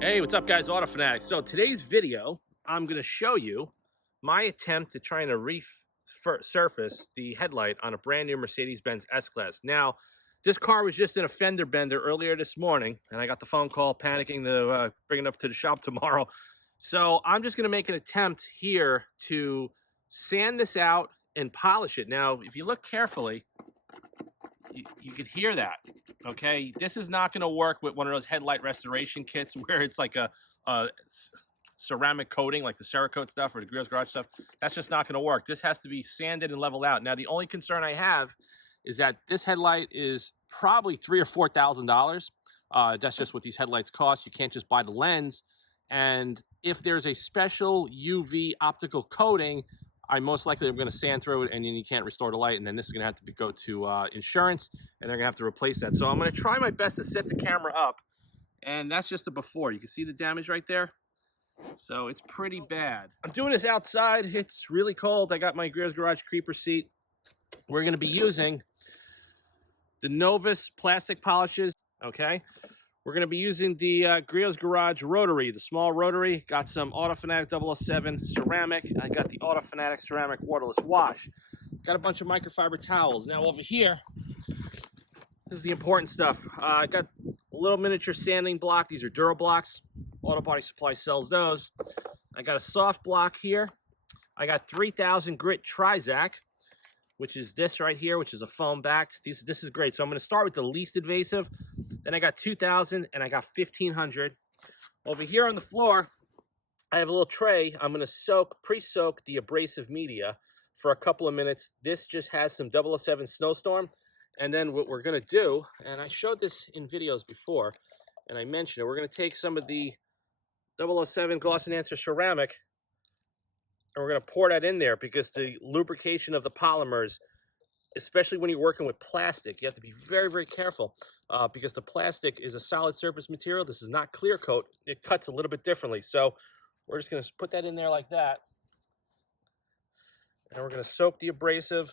Hey, what's up guys, Auto Fanatic. So today's video, I'm gonna show you my attempt at trying to resurface the headlight on a brand new Mercedes-Benz S-Class. Now, this car was just in a fender bender earlier this morning, and I got the phone call panicking to bring it up to the shop tomorrow. So I'm just gonna make an attempt here to sand this out and polish it. Now, if you look carefully, you could hear that. Okay, this is not going to work with one of those headlight restoration kits where it's like a ceramic coating like the Cerakote stuff or the Grills Garage stuff. That's just not going to work. This has to be sanded and leveled out. Now, the only concern I have is that this headlight is probably $3,000 or $4,000. That's just what these headlights cost. You can't just buy the lens. And if there's a special UV optical coating, I most likely am going to sand through it, and then you can't restore the light, and then this is going to have to go to insurance, and they're going to have to replace that. So I'm going to try my best to set the camera up, and that's just the before. You can see the damage right there. So it's pretty bad. I'm doing this outside. It's really cold. I got my Grills Garage creeper seat. We're going to be using the Novus plastic polishes, okay? We're going to be using the Grills Garage rotary, the small rotary. Got some Auto Fanatic 007 ceramic. I got the Auto Fanatic ceramic waterless wash. Got a bunch of microfiber towels. Now over here, this is the important stuff. I got a little miniature sanding block. These are Durablocks. Auto Body Supply sells those. I got a soft block here. I got 3000 grit Trizac, which is this right here, which is a foam backed. This is great. So I'm going to start with the least invasive. Then I got 2000 and I got 1500. Over here on the floor, I have a little tray. I'm going to pre-soak the abrasive media for a couple of minutes. This just has some 007 Snowstorm. And then what we're going to do, and I showed this in videos before, and I mentioned it, we're going to take some of the 007 Gloss Enhancer ceramic, and we're going to pour that in there because the lubrication of the polymers, especially when you're working with plastic, you have to be very, very careful because the plastic is a solid surface material. This is not clear coat. It cuts a little bit differently. So we're just going to put that in there like that. And we're going to soak the abrasive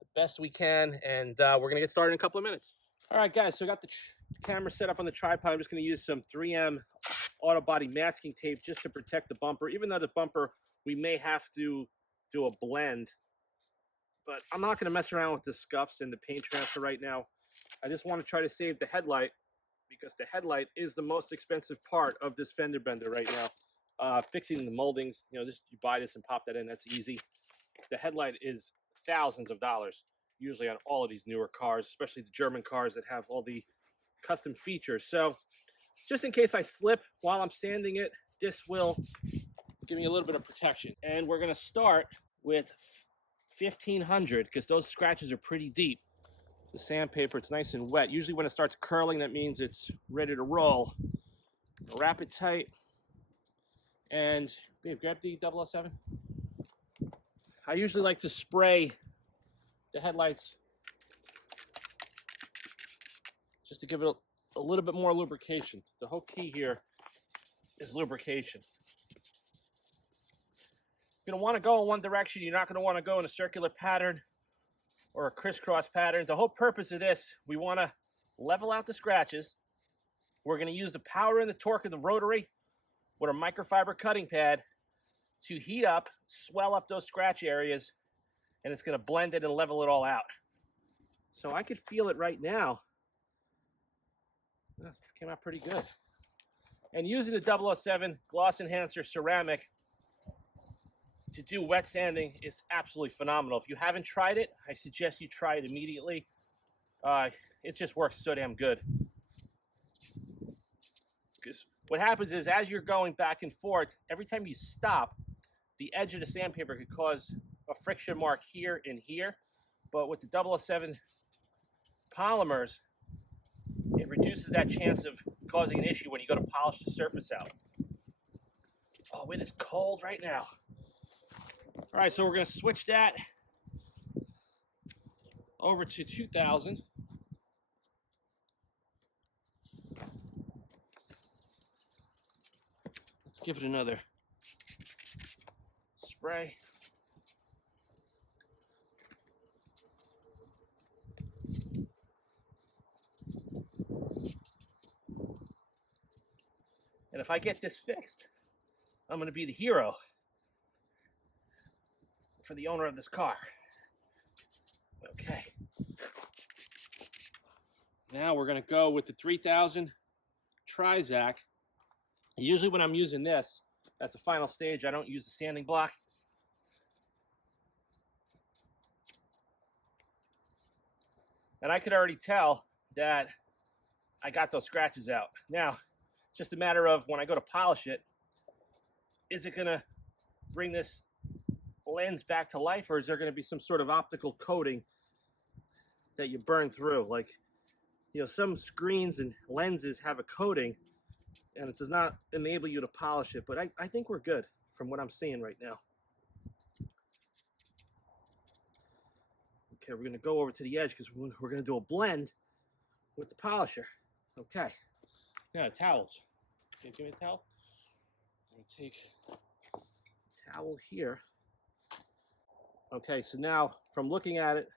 the best we can. And we're going to get started in a couple of minutes. All right, guys, so I got the camera set up on the tripod. I'm just going to use some 3M auto body masking tape just to protect the bumper. Even though the bumper, we may have to do a blend, but I'm not going to mess around with the scuffs and the paint transfer right now. I just want to try to save the headlight because the headlight is the most expensive part of this fender bender right now. Fixing the moldings, you buy this and pop that in, that's easy. The headlight is thousands of dollars, usually on all of these newer cars, especially the German cars that have all the custom features. So just in case I slip while I'm sanding it, this will give me a little bit of protection. And we're going to start with 1500 because those scratches are pretty deep. The sandpaper, it's nice and wet. Usually when it starts curling, that means it's ready to roll. Wrap it tight. And babe, grab the 007. I usually like to spray the headlights just to give it a little bit more lubrication. The whole key here is lubrication. You're going to want to go in one direction. You're not going to want to go in a circular pattern or a crisscross pattern. The whole purpose of this, we want to level out the scratches. We're going to use the power and the torque of the rotary with a microfiber cutting pad to heat up, swell up those scratch areas, and it's going to blend it and level it all out. So I could feel it right now. It came out pretty good. And using the 007 Gloss Enhancer ceramic to do wet sanding is absolutely phenomenal. If you haven't tried it, I suggest you try it immediately. It just works so damn good. Because what happens is as you're going back and forth, every time you stop, the edge of the sandpaper could cause a friction mark here and here. But with the 007 polymers, it reduces that chance of causing an issue when you go to polish the surface out. Oh, it is cold right now. All right, so we're going to switch that over to 2000. Let's give it another spray. And if I get this fixed, I'm going to be the hero for the owner of this car. Okay. Now we're going to go with the 3000 Trizac. Usually when I'm using this as the final stage, I don't use the sanding block. And I could already tell that I got those scratches out. Now, it's just a matter of when I go to polish it, is it going to bring this lens back to life, or is there going to be some sort of optical coating that you burn through? Like, you know, some screens and lenses have a coating and it does not enable you to polish it, but I think we're good from what I'm seeing right now. Okay, we're going to go over to the edge because we're going to do a blend with the polisher. Okay, now towels. Can you give me a towel? I'm going to take a towel here. Okay, so now from looking at it,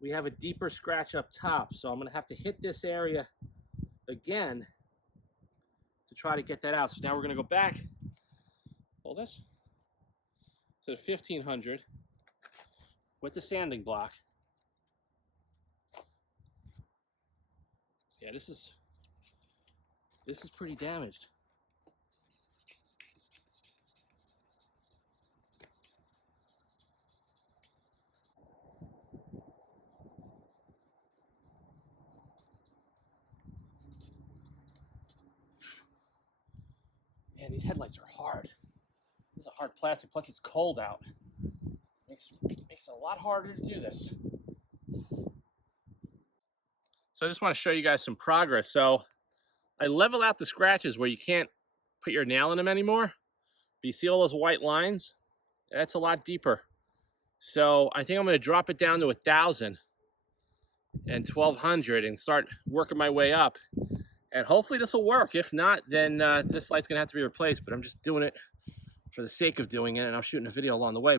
we have a deeper scratch up top. So I'm going to have to hit this area again to try to get that out. So now we're going to go back, hold this, to the 1500 with the sanding block. Yeah, this is pretty damaged. Man, these headlights are hard. This is a hard plastic, plus it's cold out. Makes it a lot harder to do this. So I just want to show you guys some progress. So I level out the scratches where you can't put your nail in them anymore. But you see all those white lines? That's a lot deeper. So I think I'm going to drop it down to 1,000 and 1,200 and start working my way up. And hopefully this will work. If not, then this light's going to have to be replaced. But I'm just doing it for the sake of doing it, and I'm shooting a video along the way.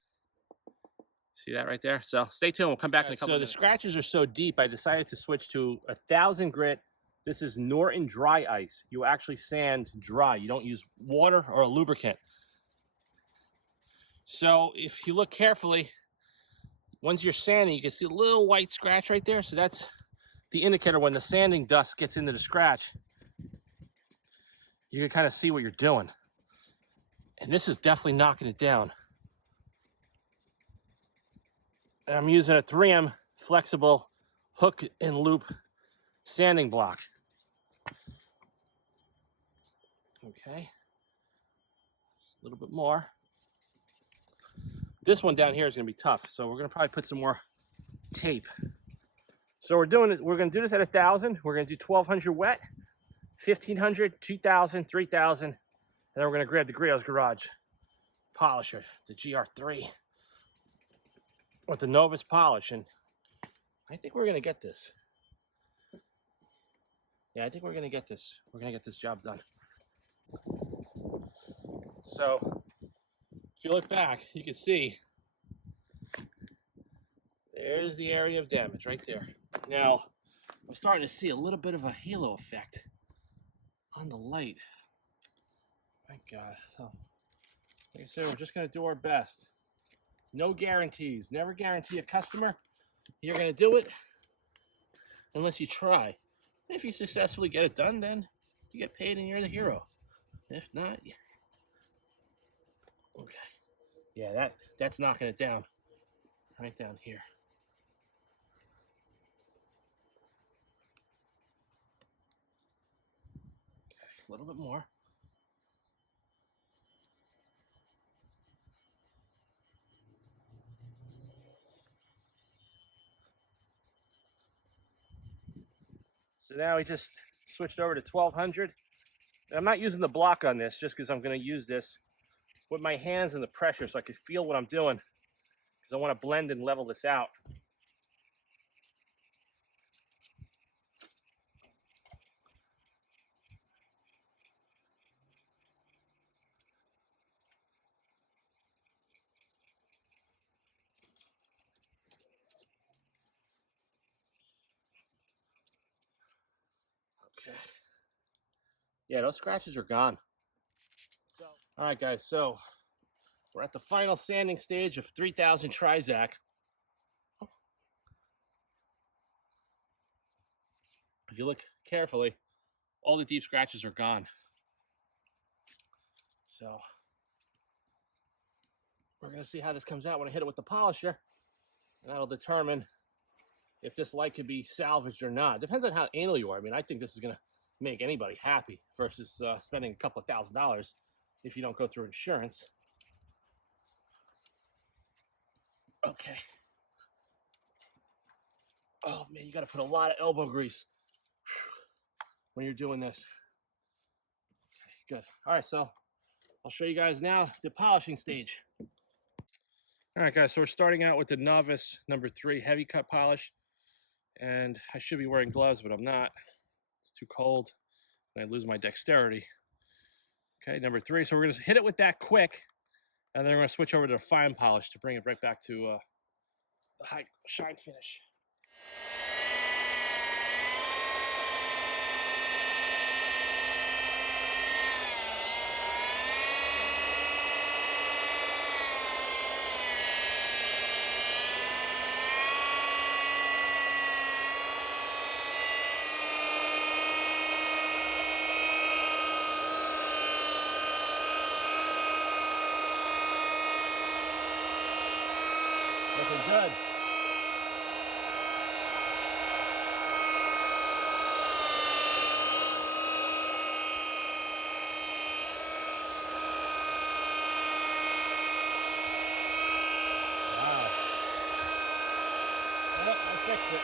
See that right there? So stay tuned. We'll come back in a couple minutes. So the scratches are so deep, I decided to switch to 1,000 grit. This is Norton dry ice. You actually sand dry. You don't use water or a lubricant. So if you look carefully, once you're sanding, you can see a little white scratch right there. So that's the indicator when the sanding dust gets into the scratch. You can kind of see what you're doing. And this is definitely knocking it down. And I'm using a 3M flexible hook and loop sanding block. Okay. A little bit more. This one down here is going to be tough, so we're going to probably put some more tape. So we're going to do this at 1,000. We're going to do 1,200 wet, 1,500, 2,000, 3,000, and then we're going to grab the Griot's Garage polisher, the GR3, with the Novus polish, and I think we're going to get this. Yeah, I think we're going to get this. We're going to get this job done. So if you look back, you can see there's the area of damage right there. Now, I'm starting to see a little bit of a halo effect on the light. My God. So, like I said, we're just going to do our best. No guarantees. Never guarantee a customer you're going to do it unless you try. If you successfully get it done, then you get paid and you're the hero. If not, yeah. Okay. Yeah, that's knocking it down. Right down here. Okay, a little bit more. So now we just switched over to 1,200. And I'm not using the block on this just because I'm going to use this with my hands and the pressure so I can feel what I'm doing, because I want to blend and level this out. Okay. Yeah, those scratches are gone. All right, guys, so we're at the final sanding stage of 3000 Trizac. If you look carefully, all the deep scratches are gone. So we're gonna see how this comes out when I hit it with the polisher, and that'll determine if this light could be salvaged or not. Depends on how anal you are. I mean, I think this is gonna make anybody happy versus spending a couple of $1,000s if you don't go through insurance. Okay. Oh man, you gotta put a lot of elbow grease when you're doing this. Okay, good. All right, so I'll show you guys now the polishing stage. All right, guys, so we're starting out with the Novice number 3 heavy cut polish. And I should be wearing gloves, but I'm not. It's too cold, and I lose my dexterity. Okay, number 3. So we're gonna hit it with that quick, and then we're gonna switch over to the fine polish to bring it right back to the high shine finish. Looking good. Wow. Well, I fixed it.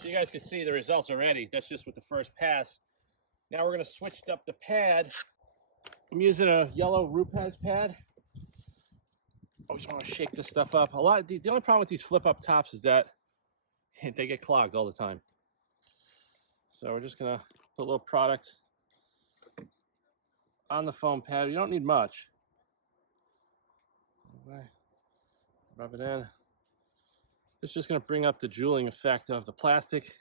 So you guys can see the results already. That's just with the first pass. Now we're going to switch up the pad. I'm using a yellow Rupes pad. Always want to shake this stuff up. The only problem with these flip up tops is that they get clogged all the time. So we're just gonna put a little product on the foam pad. You don't need much. Rub it in. This is just gonna bring up the jeweling effect of the plastic.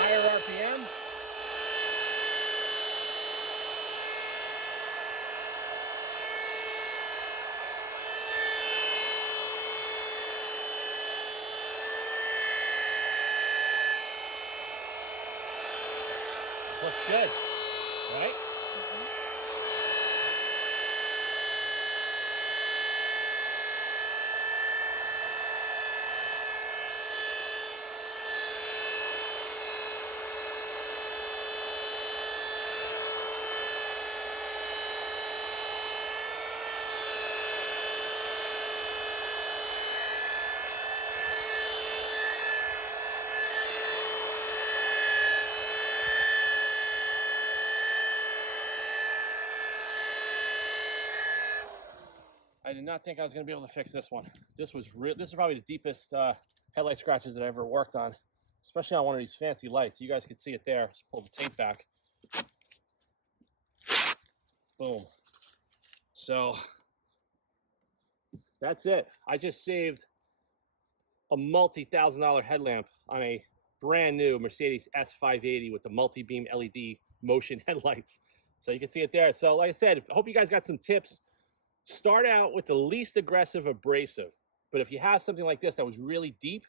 Higher RPM. Looks good, right? I did not think I was going to be able to fix this one. This is probably the deepest headlight scratches that I ever worked on, especially on one of these fancy lights. You guys can see it there. Just pull the tape back. Boom. So that's it. I just saved a multi-$1,000 headlamp on a brand new Mercedes S580 with the multi-beam LED motion headlights. So you can see it there. So like I said, I hope you guys got some tips. Start out with the least aggressive abrasive. But if you have something like this that was really deep,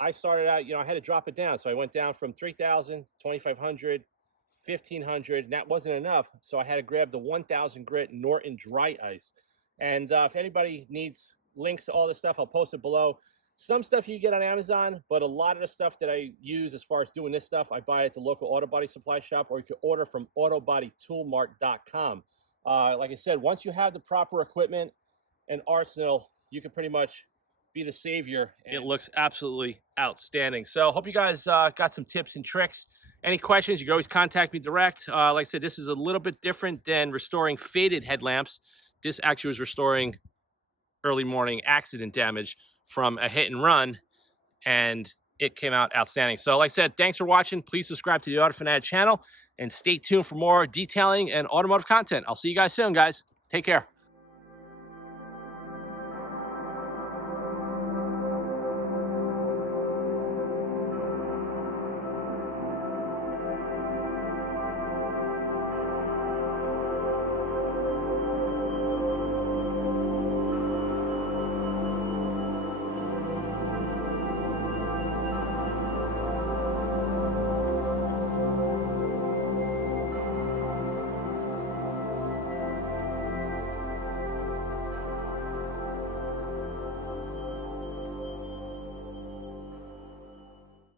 I started out, I had to drop it down. So I went down from 3,000, 2,500, 1,500, and that wasn't enough. So I had to grab the 1,000 grit Norton dry ice. And if anybody needs links to all this stuff, I'll post it below. Some stuff you get on Amazon, but a lot of the stuff that I use as far as doing this stuff, I buy at the local auto body supply shop, or you can order from autobodytoolmart.com. Like I said, once you have the proper equipment and arsenal, you can pretty much be the savior. It looks absolutely outstanding. So hope you guys got some tips and tricks. Any questions, you can always contact me direct. Like I said, this is a little bit different than restoring faded headlamps. This actually was restoring early morning accident damage from a hit and run. And it came out outstanding. So like I said, thanks for watching. Please subscribe to the Auto Fanatic channel and stay tuned for more detailing and automotive content. I'll see you guys soon, guys. Take care.